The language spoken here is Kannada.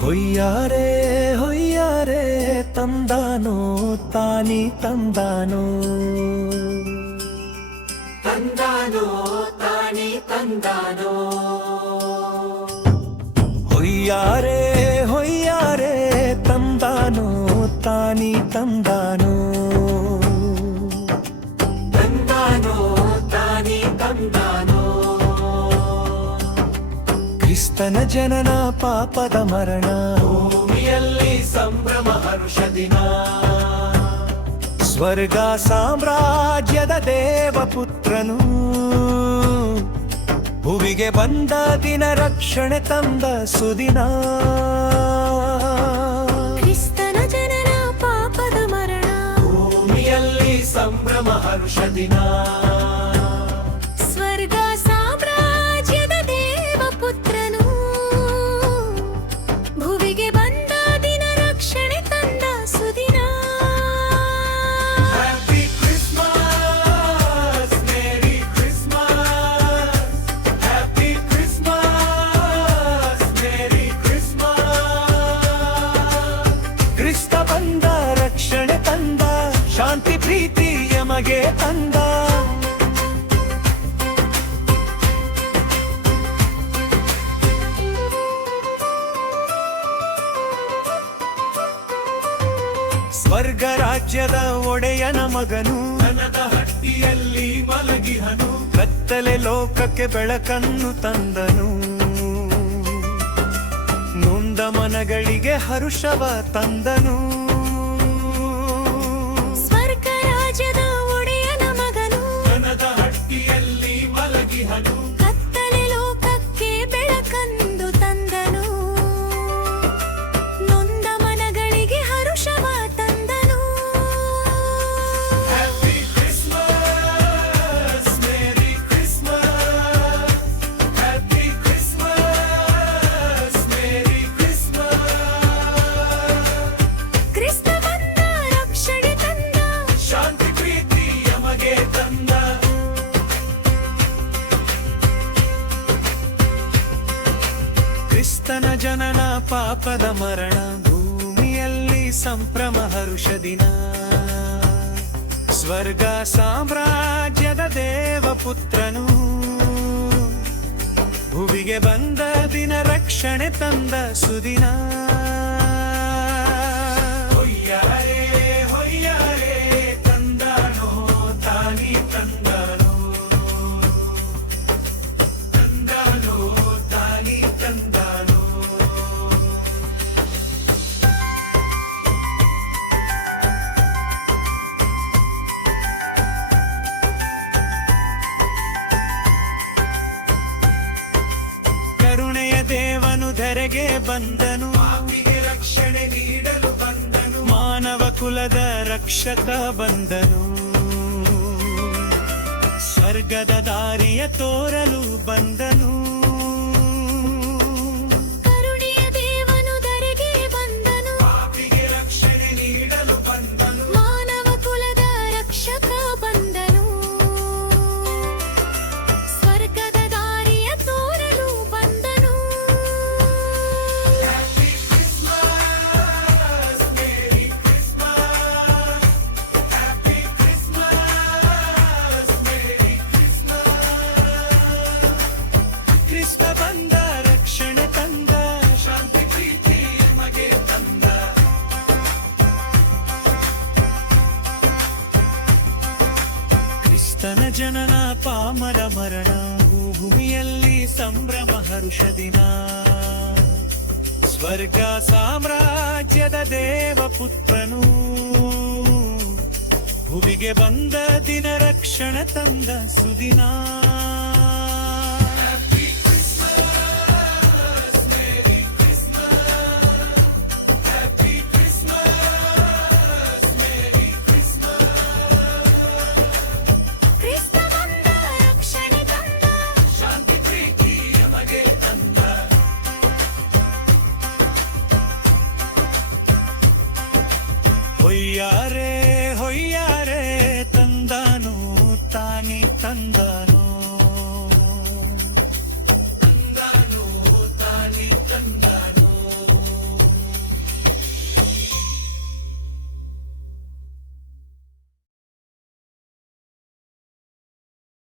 ಹೊಯ್ಯಾರೆ ಹೊಯ್ಯಾರೆ ತಂದಾನೋ ತಾನಿ ತಂದಾನೋ ತಂದಾನೋ ತಾನಿ ತಂದಾನೋ ಹೊಯ್ಯಾರೆ ಹೊಯ್ಯಾರೆ ತಂದಾನೋ ತಾನಿ ತಂದಾನೋ ತಂದಾನೋ ತಾನಿ ತಂದಾನೋ ಕ್ರಿಸ್ತನ ಜನನ ಪಾಪದ ಮರಣ ಭೂಮಿಯಲ್ಲಿ ಸಂಭ್ರಮ ಹರುಷ ದಿನ ಸ್ವರ್ಗ ಸಾಮ್ರಾಜ್ಯದ ದೇವಪುತ್ರನು ಭುವಿಗೆ ಬಂದ ದಿನ ರಕ್ಷಣೆ ತಂದ ಸುದಿನ ಕ್ರಿಸ್ತನ ಜನನ ಪಾಪದ ಮರಣ ಭೂಮಿಯಲ್ಲಿ ಸಂಭ್ರಮ ಹರುಷ ದಿನ ಸ್ವರ್ಗ ಸಾಮ್ರಾಜ್ಯದ ದೇವಪುತ್ರನು ಭುವಿಗೆ ಬಂದ ದಿನ ರಕ್ಷಣೆ ತಂದ ಸುದಿನ happy Christmas merry Christmas happy Christmas merry Christmas ಕ್ರಿಸ್ತ ಬಂದ ರಕ್ಷಣೆ ತಂದ ಶಾಂತಿ ಪ್ರೀತಿ ಯಮಗೆ ತಂದ ಸ್ವರ್ಗ ರಾಜ್ಯದ ಒಡೆಯನ ಮಗನು ಮನದ ಹಟ್ಟಿಯಲ್ಲಿ ಮಲಗಿಹನು ಕತ್ತಲೆ ಲೋಕಕ್ಕೆ ಬೆಳಕನ್ನು ತಂದನು ನೊಂದ ಮನಗಳಿಗೆ ಹರುಷವ ತಂದನು ಸ್ವರ್ಗ ರಾಜ್ಯದ ಒಡೆಯನ ಮಗನು ಮನದ ಹಟ್ಟಿಯಲ್ಲಿ ಮಲಗಿಹನು ಕತ್ತಲೆ ಲೋಕಕ್ಕೆ ಬೆಳಕಂದು ತಂದನು ನೊಂದ ಮನಗಳಿಗೆ ಹರುಷವ ತಂದನು happy Christmas merry Christmas happy Christmas merry Christmas ಕ್ರಿಸ್ತ ಬಂದ ರಕ್ಷಣೆ ತಂದ ಶಾಂತಿ ಪ್ರೀತಿ ಯಮಗೆ ತಂದ ಕ್ರಿಸ್ತನ ಜನನ ಪಾಪದ ಮರಣ ಭೂಮಿಯಲ್ಲಿ ಸಂಭ್ರಮ ಹರುಷ ದಿನ ಸ್ವರ್ಗ ಸಾಮ್ರಾಜ್ಯದ ದೇವಪುತ್ರನು ಭುವಿಗೆ ಬಂದ ದಿನ ರಕ್ಷಣೆ ತಂದ ಸುದಿನ ಹೊಯ್ಯಾರೆ ಹೊಯ್ಯಾರೆ ತಂದಾನೋ ತಾನಿ ತಂದಾನೋ ತಂದಾನೋ ತಾನಿ ತಂದಾನೋ ಕರುಣೆಯ ದೇವನು ಧರೆಗೆ ಬಂದನು ಪಾಪಿಗೆ ರಕ್ಷಣೆ ನೀಡಲು ಬಂದನು ಮಾನವ ಕುಲದ ರಕ್ಷಕ ಬಂದನು ಸ್ವರ್ಗದ ದಾರಿಯ ತೋರಲು ಬಂದನು ಕರುಣೆಯ ದೇವನು ಧರೆಗೆ ಬಂದನು ಪಾಪಿಗೆ ರಕ್ಷಣೆ ನೀಡಲು ಬಂದನು ಮಾನವ ಕುಲದ ರಕ್ಷಕ ಬಂದನು ಸ್ವರ್ಗದ ದಾರಿಯ ತೋರಲು ಬಂದನು happy Christmas merry Christmas happy Christmas merry Christmas ಕ್ರಿಸ್ತ ಬಂದ ರಕ್ಷಣೆ ತಂದ ಶಾಂತಿ ಪ್ರೀತಿ ನಮಗೆ ತಂದ ಕ್ರಿಸ್ತನ ಜನನ ಪಾಮರ ಮರಣ ಭೂಮಿಯಲ್ಲಿ ಸಂಭ್ರಮ ಹರುಷ ದಿನ ಸ್ವರ್ಗ ಸಾಮ್ರಾಜ್ಯದ ದೇವಪುತ್ರನು ಭುವಿಗೆ ಬಂದ ದಿನ ರಕ್ಷಣೆ ತಂದ ಸುದಿನ